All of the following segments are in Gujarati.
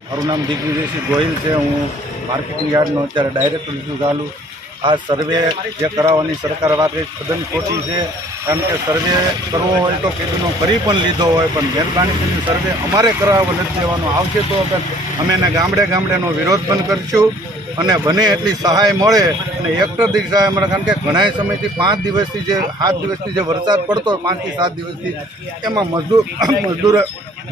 મારું નામ દિગ્વિજયસિંહ ગોહિલ છે. હું માર્કેટિંગ યાર્ડનો અત્યારે ડાયરેક્ટર છું ચાલુ આ સર્વે જે કરાવવાની સરકાર વાત કરી તદ્દન ખોટી છે. કારણ કે સર્વે કરવો હોય તો કેટલું કરી પણ લીધો હોય, પણ ગેરકાનૂની સર્વે અમારે કરાવવો નથી દેવાનો આવશે તો અમે એને ગામડે ગામડેનો વિરોધ પણ કરીશું અને બને એટલી સહાય મળે. અને હેક્ટર દીઠ સહાય મળે કારણ કે ઘણા સમયથી પાંચ દિવસથી જે સાત દિવસથી જે વરસાદ પડતો પાંચથી સાત દિવસથી, એમાં મજદૂર મજદૂર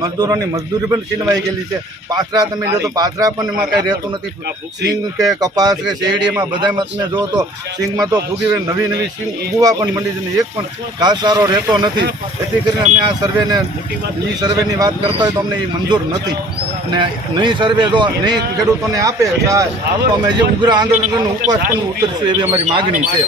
મજદૂરોની મજદૂરી પણ છીનવાઈ ગયેલી છે. પાથરા તમે જો તો પાથરા પણ એમાં કાંઈ રહેતું નથી. સિંગ કે કપાસ કે શેરડીમાં બધામાં તમે જો તો સિંગમાં તો ફૂગી નવી નવી સિંગ ઉગવા પણ મંડી છે એક પણ ઘાસચારો રહેતો નથી. એથી કરીને અમે આ સર્વેને એ સર્વેની વાત કરતા હોય તો અમને એ મંજૂર નથી. અને નહીં સર્વે જો નહીં ખેડૂતોને આપે સહાય તો અમે જે ઉગ્ર આંદોલન ઉપવાસ પણ ઉતરશું એવી અમારી માગણી છે.